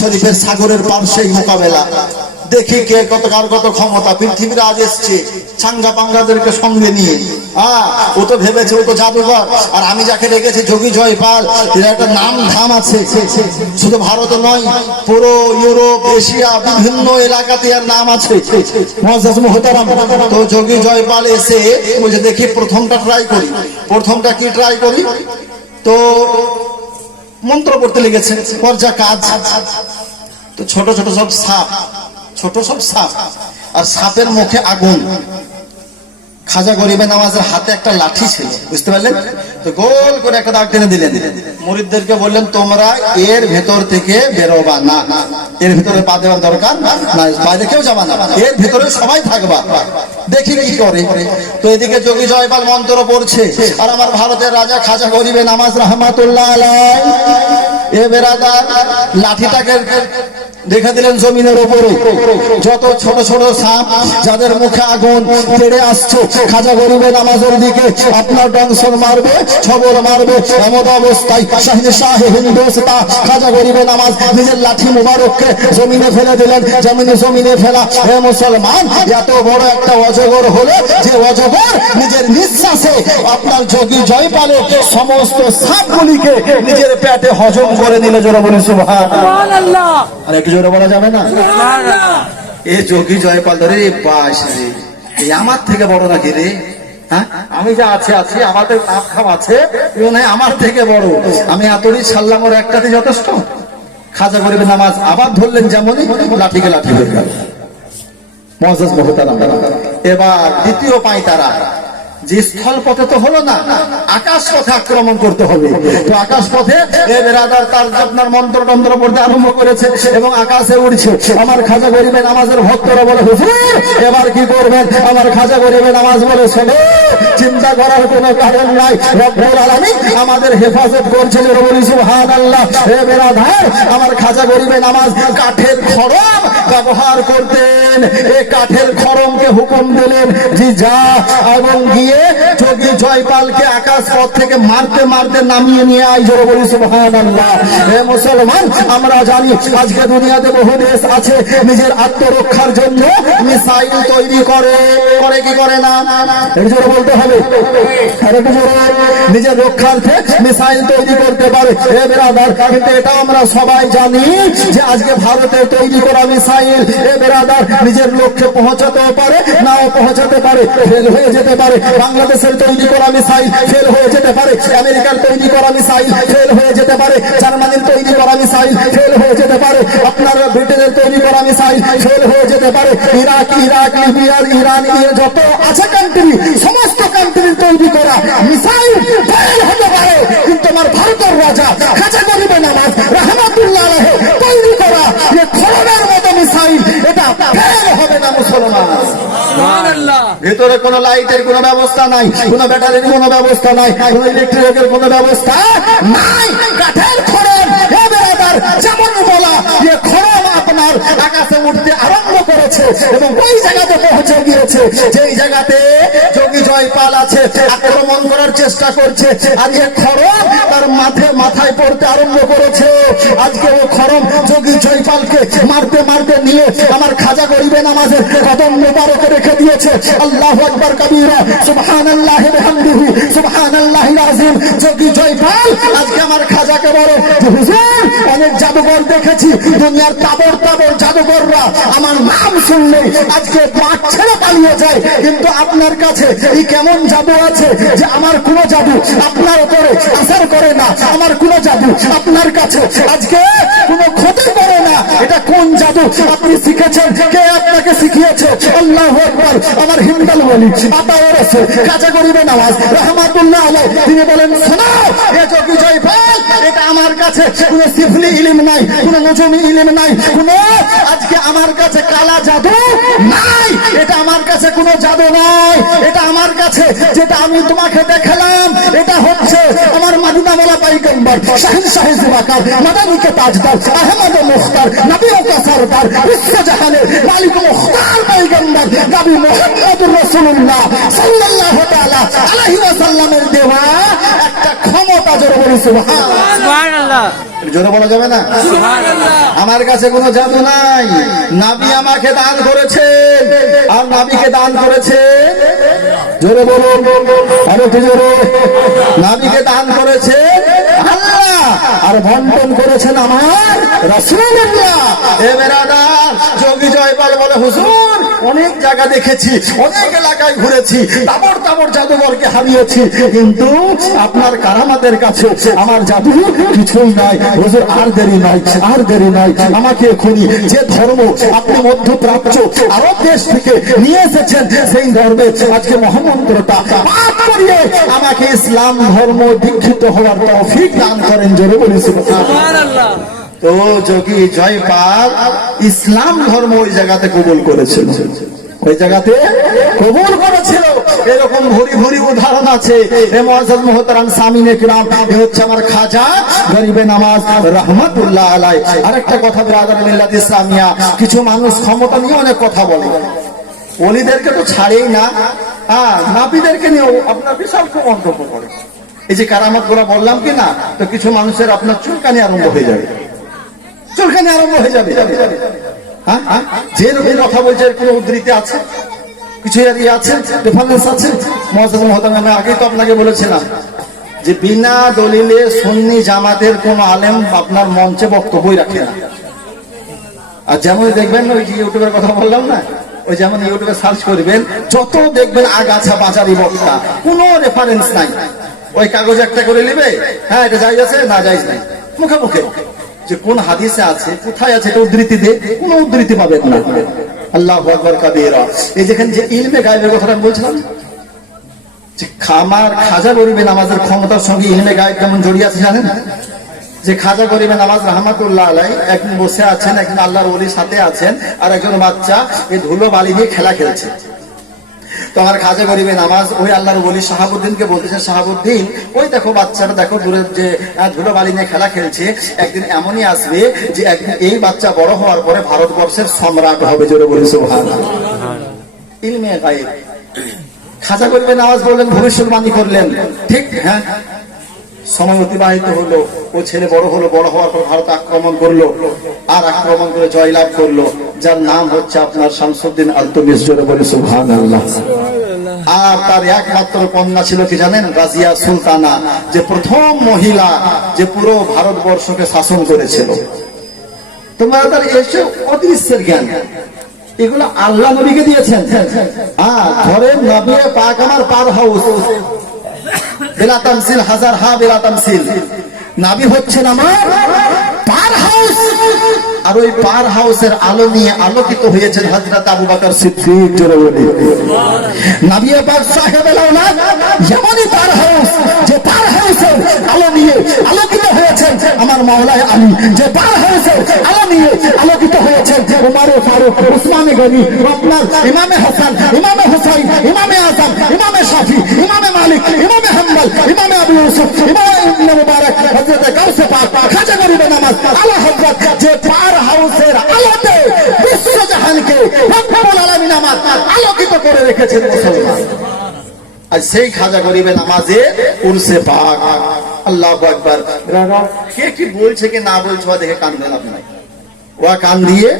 শরীফের সাগরের মোকাবেলা। দেখি কে কত, কার কত ক্ষমতা, পৃথিবীর আজ এসছে পাঙ্গাদেরকে সঙ্গে নিয়ে। হ্যাঁ ও তো ভেবেছে, ও তো জাদুঘর। আর আমি যাকে রেখেছি যোগী জয়পাল, এর একটা নাম ধাম আছে। শুধু ভারত নয়, পুরো ইউরোপ, এশিয়া, বিভিন্ন এলাকাতে এর নাম আছে। তো যোগী জয়পাল এসে বলছে দেখি প্রথমটা ট্রাই করি। প্রথমটা কি ট্রাই করি? তো মন্ত্র পড়তে লেগেছে, পর্যা কাজ। তো ছোট ছোট সব সাপ, ছোট সব সাপ, আর সাপের মুখে আগুন। খাজা গরিবে নামাজের হাতে একটা লাঠি ছিল, বুঝতে পারলেন? তো গোল করে একটা দাগ টেনে দিলেন। মুরিদদেরকে বললেন, তোমরা এর ভেতর থেকে বেরোবা না। এর ভেতরে পা দেওয়ার দরকার না বাইরে কেউ যাবা না। এর ভেতরে সবাই থাকবা। দেখি কি করে। তো এদিকে যোগী জয়পাল মন্ত্র পড়ছে, আর আমার ভারতের রাজা খাজা গরিবে নামাজ রহমাতুল্লাহ আলাই এ বেরাদার লাঠিটাকে রেখে দিলেন জমিনের উপরে যত ছোট ছোট সাপ যাদের মুখে আগুন তেড়ে আসছে খাজা গরিবে নামাজের দিকে আপনার ডংসন মারবে ছবল মারবে এমন অবস্থায় শাহিন শাহে হিন্দুস্তা খাজা গরিবে নামাজ নিজের লাঠি মুবারককে জমিনে ফেলে দিলেন। জমিনে জমিনে ফেলা হে মুসলমান এত বড় একটা অজগর হলো যে অজগর নিজের নিঃশ্বাসে আপনার যোগী জয়পালে সমস্ত সাপগুলিকে নিজের পেটে হজম করে নিলে জোরে বলি সুবহান সুবহানাল্লাহ। আর জোরে বলা যাবে না? এ যোগী জয়পাল ধরে বাস রে। এই আমার থেকে বড় নাকি রে? হ্যাঁ? আমি যা আছে আছি আমাদের খাম আছে মনে আমার থেকে বড়। আমি এতটি ছাড়লাম ওর একটাতে যথেষ্ট। খাজা গরিবের নামাজ আবার ধরলেন যেমনই লাঠিকে লাঠি হয়ে গেল। মহাজাজ মহতারাম এবার দ্বিতীয় পাই তারা। যে স্থল পথে তো হলো না আকাশ পথে আক্রমণ করতে হবে। তো আকাশ পথে তার আপনার মন্ত্র তন্ত্র পড়তে আরম্ভ করেছে এবং আকাশে উড়ছে। আমার খাজা গরিবে নামাজের ভক্তরা বলে এবার কি করবেন? আমার খাজা গরিবে নামাজ বলে, শোনো, চিন্তা করার কোনো কারণ নাই। রব্বুল আলামিন আমাদের হেফাজত করছেন বলি সুবহানাল্লাহ। হে বেরাদার আমার খাজা গরিবে নামাজ কাঠের খড়ম ব্যবহার করতেন। এই কাঠের খড়মকে হুকুম দিলেন, জি যা, এবং গিয়ে যোগী জয়পালকে আকাশ পথ থেকে মারতে মারতে নামিয়ে নিয়ে আই জোরে বলি হে মুসলমান, আমরা জানি আজকে দুনিয়াতে বহু দেশ আছে নিজের আত্মরক্ষার জন্য মিসাইল তৈরি করে। করে কি করে না? জোরে বলতে হবে। নিজের রক্ষার্থে মিসাইল তৈরি করতে পারে। এ বেরাদার, কিন্তু এটা আমরা সবাই জানি যে আজকে ভারতের তৈরি করা মিসাইল এ বেরাদার, নিজের লক্ষ্যে পৌঁছাতেও পারে, নাও পৌঁছাতে পারে ফেল হয়ে যেতে পারে। বাংলাদেশের তৈরি করা মিসাইল ফেল হয়ে যেতে পারে। আমেরিকার তৈরি করা মিসাইল ফেল হয়ে যেতে পারে। জার্মানির তৈরি করা মিসাইল ফেল হয়ে যেতে পারে। আপনার ব্রিটেনের তৈরি করা মিসাইল ফেল হয়ে যেতে পারে। ইরাক ইরাক লিবিয়ার ইরান যত আছে কান্ট্রি সমস্ত কান্ট্রির তৈরি করা মিসাইল ফেল হতে পারে। কিন্তু আমার ভারতের রাজা খাজা গরিবে নামাজ রহমাতুল্লাহ তৈরি করা যে খরবের মতো মিসাইল, এটা ফেল হবে না মুসলমান। সুবহানাল্লাহ। ভেতরে কোনো লাইটের কোনো ব্যবস্থা নাই, কোনো ব্যাটারির কোনো ব্যবস্থা নাই, কোনো ইলেকট্রিকের কোনো ব্যবস্থা নাই। কাঠের খড়ের হে বেরাদার যেমন বলা যে খড়ম আপনার আকাশে করেছে এবং ওই জায়গাতে পৌঁছে গিয়েছে। যেই জায়গাতে যোগী জয়পাল আছে, আক্রমণ করার চেষ্টা করছে। আজকে যে খড়ম তার মাথে মাথায় পড়তে আরম্ভ করেছে। আজকে ও খড়ম যোগী জয়পালকে মারতে মারতে নিয়ে আমার খাজা গরিবে নামাজের কদম মোবারকে রেখে দিয়েছে। আল্লাহ আকবার কবিরা, সুবহানাল্লাহি বিহামদিহি, সুবহানাল্লাহিল আযীম। যোগী জয়পাল, আজকে আমার খাজাকে বলে হুজুর জাদুঘর দেখেছি। দুনিয়ার তাবর তাবর জাদুঘররা আমার নাম শুনলেই আজকে মাঠ ছেড়ে পালিয়ে যায়। কিন্তু আপনার কাছে এই কেমন জাদু আছে যে আমার কোন জাদু আপনার উপরে আসার করে না। আমার কোন জাদু আপনার কাছে আজকে কোনো ক্ষতি করে জাদু আপনি শিখেছেন। কে আপনাকে শিখিয়েছে? আল্লাহ আকবার। আমার হিন্দাল বলি আতাও রসে কাজা গরিবে নামাজ, রহমাতুল্লাহ আলাই তিনি বলেন শোনাও এ তো বিজয় ভাই এটা আমার কাছে কোনো সিফলি ইলিম নাই, কোনো নজমি ইলিম নাই, কোনো আজকে আমার কাছে কালা জাদু নাই। এটা আমার কাছে কোনো জাদু নাই। এটা আমার কাছে যেটা আমি তোমাকে দেখালাম, এটা হচ্ছে আমার মাদিনাওয়ালা পাইগম্বর, শাহিন মাদানিকে তাজদার, আহমদ মুখতার নবী ও কাসারদার, বিশ্বজাহানের মালিক মুখতার নবী রাসূলুল্লাহ সাল্লাল্লাহু তাআলা আলাইহি ওয়াসাল্লামের দেওয়া একটা ক্ষমতা জোরে বলি সুবহানাল্লাহ। জোরে বলা যাবে না? আমার কাছে কোনো জাদু নাই। নাবি আমাকে দান করেছেন আর নাবিকে দান করেছে। জোরে বলুন। আরও একটু জোরে। নাবিকে দান করেছে আল্লাহ। আর বন্টন করেছেন আমার রাসূলুল্লাহ। এ বেরাদার যোগী জয়পাল বলে হুজুর, অনেক জায়গা দেখেছি, অনেক এলাকায় ঘুরেছি তাবর তাবর জাদুঘরকে হারিয়েছি, কিন্তু আপনার কারামাতের কাছে? আমার জাদু কিছুই নাই। হুজুর, আর দেরি নাই, আর দেরি নাই। আমাকে এখনই যে ধর্ম আপনি মধ্যপ্রাচ্য আরব দেশ থেকে নিয়ে এসেছেন, সেই ধর্মে আজকে মহামন্ত্রটা করিয়ে আমাকে ইসলাম ধর্ম দীক্ষিত হওয়ার তৌফিক দান করেন জোরে বলেছি সুবহানাল্লাহ। তো যোগী জয়পাল ইসলাম ধর্ম ওই জায়গাতে কবুল করেছিল। ওই জায়গাতে কবুল করেছিল। এরকম ভরি ভরি উদাহরণ আছে। এ মুআজ্জাজ মুহতারাম সামিনে কিরাম এ হচ্ছে আমার খাজা গরিবে নামাজ, রহমাতুল্লাহ আলাই আরেকটা কথা ব্রাদার মিল্লাত ইসলামিয়া। কিছু মানুষ ক্ষমতা নিয়ে অনেক কথা বলে। অলিদেরকে তো ছাড়েই না। হ্যাঁ নাপিদেরকে নিয়েও আপনার বিশাল খুব মন্তব্য করে। এই যে কারামতগুলা বললাম কি না, তো কিছু মানুষের আপনার চুলকানি আরম্ভ হয়ে যাবে। চুলকানি আরম্ভ হয়ে যাবে। হ্যাঁ? হ্যাঁ? যে রকম কথা বলছে কোনো উদ্ধৃতি আছে? কিছু ইয়ে আছে? রেফারেন্স আছে? মহাজাজ মহতাম আমি আগেই তো আপনাকে বলেছিলাম যে বিনা দলিলে সুন্নি জামাতের কোন আলেম আপনার মঞ্চে বক্তব্যই রাখে না। আর যেমন দেখবেন ওই যে ইউটিউবের কথা বললাম না, ওই যেমন ইউটিউবে সার্চ করবেন, যত দেখবেন আগাছা বাজারি বক্তা, কোনো রেফারেন্স নাই। ওই কাগজ একটা করে নেবে হ্যাঁ এটা যাই আছে? না যাই নাই। মুখে মুখে। যে কোন হাদিসে আছে, কোথায় আছে এটা উদ্ধৃতি দে কোনো উদ্ধৃতি পাবেন না। আল্লাহ আকবর কাবিরা। এই যেখানে যে ইলমে গায়েবের কথাটা বলছিলাম, যে খামার খাজা গরিবে নামাজের ক্ষমতার সঙ্গে ইলমে গায়েব কেমন জড়িয়ে আছে, জানেন? যে খাজা গরিবে নামাজ রহমাতুল্লাহ আলাই একদিন বসে আছেন, একদিন আল্লাহর ওলির সাথে আছেন, আর একজন বাচ্চা এই ধুলো বালি দিয়ে খেলা খেলছে। তো খাজে গরিবে নামাজ। ওই আল্লাহর বলি শাহাবুদ্দিনকে বলতেছে, শাহাবুদ্দিন, ওই দেখো বাচ্চারা দেখো দূরের যে ধুলো বালি নিয়ে খেলা খেলছে, একদিন এমনই আসবে যে একদিন এই বাচ্চা বড় হওয়ার পরে ভারতবর্ষের সম্রাট হবে। জোরে বলি সোহান খাজা গরিবে নামাজ বললেন, ভবিষ্যৎবাণী করলেন। ঠিক হ্যাঁ? সময় অতিবাহিত হলো ও ছেলে বড় হলো, বড় হওয়ার পর ভারত আক্রমণ করল আর আক্রমণ করে জয়লাভ করল, যার নাম হচ্ছে আপনার শামসুদ্দিন আলতমিস আল্লাহ আর তার একমাত্র কন্যা ছিল কি জানেন? রাজিয়া সুলতানা, যে প্রথম মহিলা যে পুরো ভারতবর্ষকে শাসন করেছিল। তোমরা তার এসে অদৃশ্যের জ্ঞান। এগুলো আল্লাহ নবীকে দিয়েছেন। হ্যাঁ ধরেন নবী পাক আমার পার হাউস। বেলা তামসিল, হাজার হা বেলা তামসিল। নাবি হচ্ছেন আমার আর ওই পার হাউসের আলো নিয়ে আলোকিত হয়েছেন হযরত আবু বকর সিদ্দিক পাক সাহেব পার হাউস যে পার হাউসের আলো নিয়ে আলোকিত হয়েছেন আমার আলী। যে পার হাউসের আলো নিয়ে আলোকিত হয়েছেন উমারে ফারুক, উসমানে গনি আপনার ইমামে হাসান, ইমামে হুসাইন, ইমামে আজম, ইমামে শাফি ইমামে আবু ইউসুফ ইমামে ইবনে মুবারক হযরত গাউসে পাক খাজা গরিবে নামাজ। আলা হযরত যে পার হাউসের আলোতে বিশ্ব জাহানকে রব্বুল আলামিন আমার আলোকিত করে রেখেছেন মুসলমান। আর সেই খাজা গরিবে নামাজে উরসে পাক। আল্লাহ আকবার। কে কি বলছে কি না বলছে দেখে কান ওয়া কান দিয়ে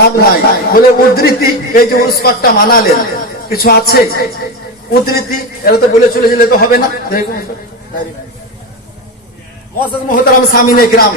লাভ নাই। বলে উদ্ধৃতি এই যে উরস পাকটা মানালেন কিছু আছে? উদ্ধৃতি এটা তো বলে চলে গেলে তো হবে না। মোহতারাম সামিনে গ্রাম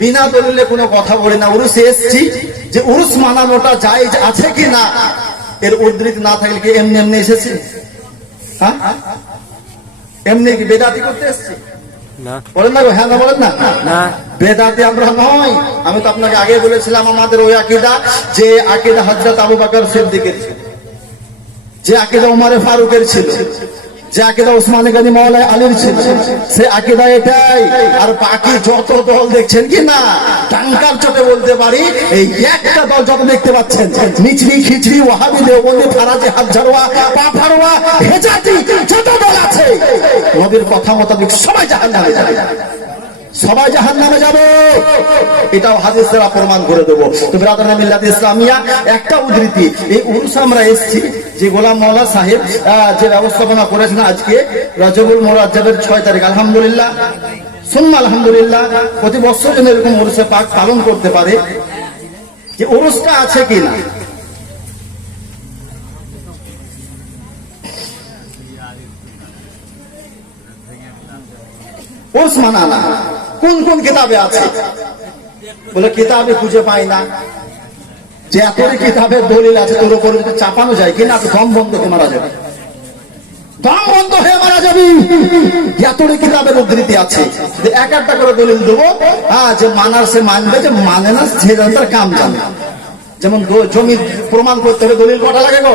বিনা দলিলে কোনো কথা বলে না। উরুসে এসছি যে উরুস মানানোটা আছে কি না এর উদ্ধৃতি না থাকলে কি এমনি এমনি এসেছে? হ্যাঁ? এমনি কি বেদাতি করতে এসছি? বলেন না হ্যাঁ না বলেন না? না। বেদাতি আমরা নয়। আমি তো আপনাকে আগে বলেছিলাম আমাদের ওই আকিদা যে আকিদা হজরত আবু বকর সিদ্দিকের। ছিল যে আকিদা উমারে ফারুকের ছিল, যে আকিদা উসমানে গানি মাওলায় আলীর ছিল, সে আকিদা এটাই। আর বাকি যত দল দেখছেন কি না টাঙ্কার চটে বলতে পারি, এই একটা দল যত দেখতে পাচ্ছেন মিছরি খিচড়ি, ওয়াহাবি, দেওবন্দি, ফারাজি হাত ঝাড়োয়া পা ফাড়োয়া হেজাতি যত দল আছে, নবীর কথা মোতাবেক সবাই জাহান নামে যাবে। সবাই জাহান নামে যাবে। এটাও হাদিস দ্বারা প্রমাণ করে দেবো। তো ব্রাদার মিল্লাত ইসলামিয়া, একটা উদ্ধৃতি, এই উরুস আমরা এসেছি, যে গোলাম মৌলা সাহেব যে ব্যবস্থাপনা করেছেন আজকে, রাজবুল মোরাজ্জাবের ছয় তারিখ, আলহামদুলিল্লাহ। সুম্মা আলহামদুলিল্লাহ, প্রতি বছর যেন এরকম ওরসে পাক পালন করতে পারে। যে ওরসটা আছে কিনা? ওরস মানানা। কোন কোন কিতাবে আছে? বলে, কিতাবে খুঁজে পাই না। যে এত কিতাবের দলিল আছে, তোর উপরে চাপানো যায় কিনা দম বন্ধ হয়ে মারা যাবে। দম বন্ধ হয়ে মারা যাবি। এতটি কিতাবের উদ্ধৃতি আছে এক একটা করে দলিল দেবো হ্যাঁ যে মানার সে মানবে, যে মানে না, সে তার কাম জানে। যেমন জমি প্রমাণ করতে হবে, দলিল কটা লাগে গো?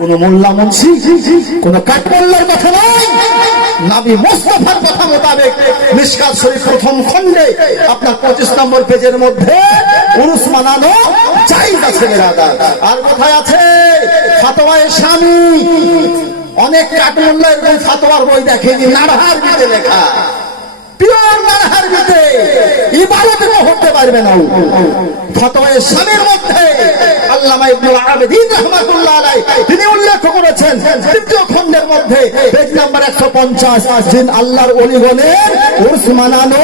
কোন মোল্লা মুন্সি, কোন কাঠমোল্লার কথা নয়। নাবি মোস্তফার কথা মোতাবেক মিশকাত শরীফ প্রথম খণ্ডে আপনার পঁচিশ নম্বর পেজের মধ্যে পুরুষ মানানো চাই আছে আর কোথায় আছে? ফাতোয়ায় স্বামী অনেক কাঠমোল্লা এরকম ফাতোয়ার বই দেখেনি নারহার বিতে লেখা? পিওর নারহার ইবাদতে হতে পারবে না। ফতোয়ায়ে স্বামীর মধ্যে আল্লামা ইবনুল আবেদিন রাহমাতুল্লাহ তিনি উল্লেখ করেছেন তৃতীয় খণ্ডের মধ্যে, পেজ নাম্বার 150 জিন আল্লাহর ওলিগণের উর্স মানানো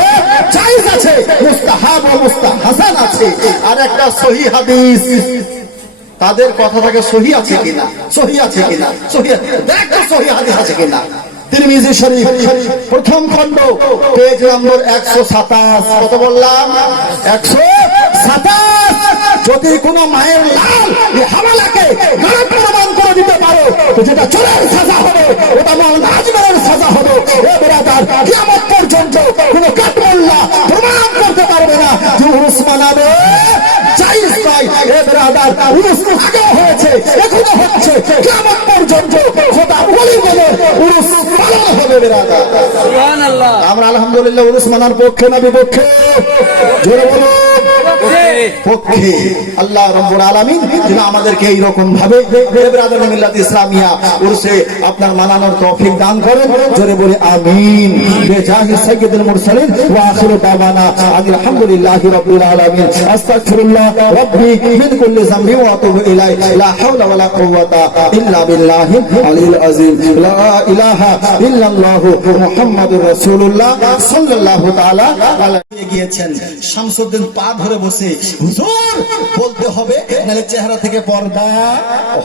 জায়েজ আছে, মুস্তাহাব ও মুস্তাহাসান আছে। আর একটা হাদিস, তাদের কথা থাকে সহি আছে কিনা? সহি আছে কিনা? সহি। সহি হাদিস আছে কিনা। তিরমিজি শরীফ, প্রথম খণ্ড, পেজ নম্বর একশো সাতাশ, কত বললাম? একশো সাতাশ। যদি কোনো মায়ের লাল হামালাকে প্রমাণ করে দিতে পারো তো যেটা চোরের সাজা হবে ওটা মল রাজমের সাজা হবে। এ বেরাদার কিয়ামত পর্যন্ত কোনো কাঠমোল্লা প্রমাণ করতে পারবে না যে উরুস মানাবে। এ বেরাদার উরুস আগেও হয়েছে এখনও হচ্ছে। কিয়ামত পর্যন্ত খোদা বলি বলে উরুস পালন হবে আল্লাহ আমরা আলহামদুলিল্লাহ উরুস মানার পক্ষে না বিপক্ষে? জোরে বলো পক্ষে আল্লাহ রব্বুল আলামিন যেন আমাদেরকে এই রকম ভাবে মিল্লাত ইসলামিয়া উরসে আপনার মানানোর তৌফিক দান করেন। জোরে বলে আমিন। বেজাহি সাইয়্যিদুল মুরসালিন। ওয়া আখিরু দাওয়ানা আলহামদুলিল্লাহি রাব্বিল আলামিন। আস্তাগফিরুল্লাহ রাব্বি মিন কুল্লি যামবি ওয়া আতুবু ইলাইহি। লা হাওলা ওয়া লা কুওয়াতা ইল্লা বিল্লাহিল আলিয়্যিল আযীম। লা ইলাহা ইল্লাল্লাহু মুহাম্মাদুর রাসূলুল্লাহ সাল্লাল্লাহু তাআলা। আলাইহি গিয়েছেন শামসুদ্দিন পা ধরে বসে বলতে হবে নালে চেহারা থেকে পর্দা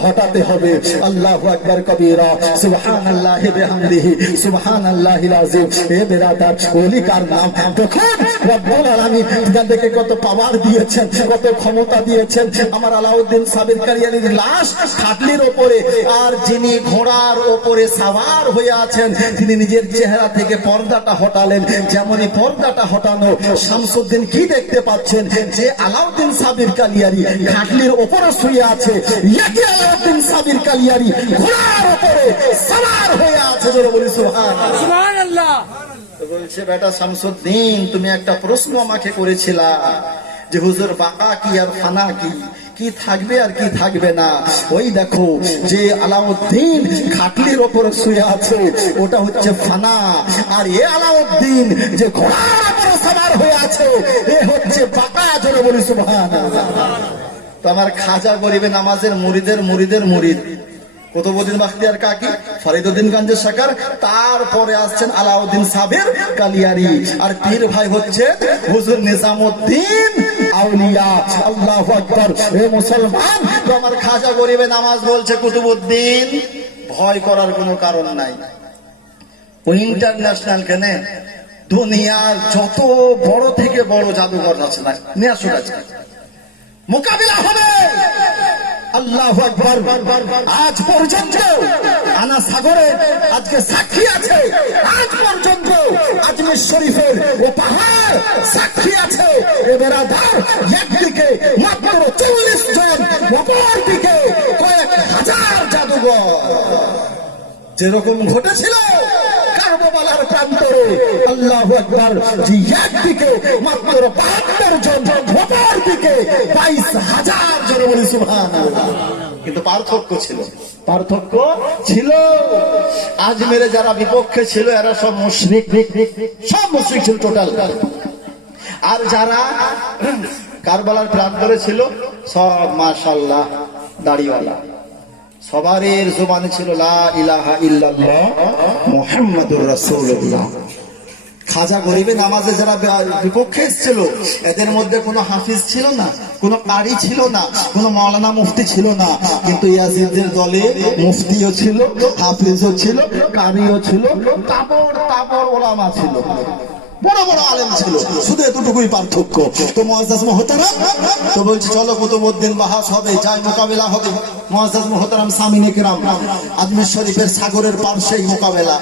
হটাতে হবে। আল্লাহু আকবার কবীরা, সুবহানাল্লাহি বিহামদিহি সুবহানাল্লাহিল আযীম বেরাদার নাম? দেখুন রব্বুল আলামিন কত পাওয়ার দিয়েছেন, কত ক্ষমতা দিয়েছেন, আমার আলাউদ্দিন সাবির কারিয়ানির লাশ খাটলির আর যিনি ঘোড়ার ওপরে সাওয়ার হয়ে আছেন, তিনি নিজের চেহারা থেকে পর্দাটা হটালেন। যেমনই পর্দাটা হটানো, শামসুদ্দিন কি দেখতে পাচ্ছেন? যে আলাউদ্দিন সাবির কালিয়ারি খাটলির ওপরে শুয়ে আছে একই আলাউদ্দিন সাবির কালিয়ারি ঘোড়ার ওপরে সাওয়ার হয়ে আছে জোরে বলি সুবহানাল্লাহ। বলছে বেটা শামসুদ্দিন তুমি একটা প্রশ্ন আমাকে করেছিলা যে হুজুর বাকা কি আর ফানা কি? কি থাকবে আর কি থাকবে না? ওই দেখো যে আলাউদ্দিন খাটলির ওপর শুয়ে আছে ওটা হচ্ছে ফানা। আর এ আলাউদ্দিন যে ঘোড়ার ওপর আছে এ হচ্ছে বাকা জোরে বলি সুবহানাল্লাহ। তো আমার খাজা গরিবে নামাজের মুরিদের মুরিদের মুরিদ। কুতুবুদ্দিন বাখতিয়ার কাকি ফরিদুদ্দিন গঞ্জের সাকার, তারপরে আসছেন আলাউদ্দিন সাবের কালিয়ারি। আর পীর ভাই হচ্ছে হুজুর নিজামুদ্দিন আউলিয়া। আল্লাহু আকবার। হে মুসলমান? তো আমার খাজা গরিবে নামাজ বলছে, কুতুবুদ্দিন, ভয় করার কোনো কারণ নাই। ইন্টারন্যাশনাল কেনে দুনিয়ার যত বড় থেকে বড় জাদুঘর আছে না, নিয়ে আসুন আজকে। মোকাবিলা হবে। আল্লাহ আকবর। আজ পর্যন্ত আনা সাগরে আজকে সাক্ষী আছে। আজ পর্যন্ত আজমির শরীফের ও পাহাড় সাক্ষী আছে। এবার আধার একদিকে মাত্র চল্লিশ জন অপর দিকে কয়েক হাজার জাদুঘর। যেরকম ঘটেছিল কার কারবালার প্রান্তরে আল্লাহু আকবার যে একদিকে মাত্র বাহাত্তর জন অপর দিকে বাইশ হাজার জন বলি সুবহানাল্লাহ। কিন্তু পার্থক্য ছিল। পার্থক্য ছিল। আজমেরে যারা বিপক্ষে ছিল এরা সব মুশরিক। সব মুশরিক ছিল টোটাল আর যারা কারবালার প্রান্তরে ছিল সব মাশাল্লাহ দাড়িওয়ালা। সবারের জোবানে ছিল লা ইলাহা ইল্লাল্লাহ মুহাম্মাদুর রাসূলুল্লাহ। খাজা গরিবে নামাজে যারা বিপক্ষে এসেছিল, এদের মধ্যে কোনো হাফিজ ছিল না, কোনো কারি ছিল না, কোনো মৌলানা মুফতি ছিল না। কিন্তু ইয়াজিদের দলে মুফতিও ছিল, হাফিজও ছিল, কারিও ছিল তাবর তাবর ওলামা ছিল। বড় বড় আলেম ছিল, শুধু এতটুকুই পার্থক্য। তো মহাজাজ মহতারাম, তো বলছি, চলো কুতুবুদ্দিন বাহাস হবে যাই মোকাবেলা হবে। মহাজাজ মহতারাম, সামিনে কেরাম, আজমির শরীফের সাগরের পার্শ্বেই মোকাবেলা।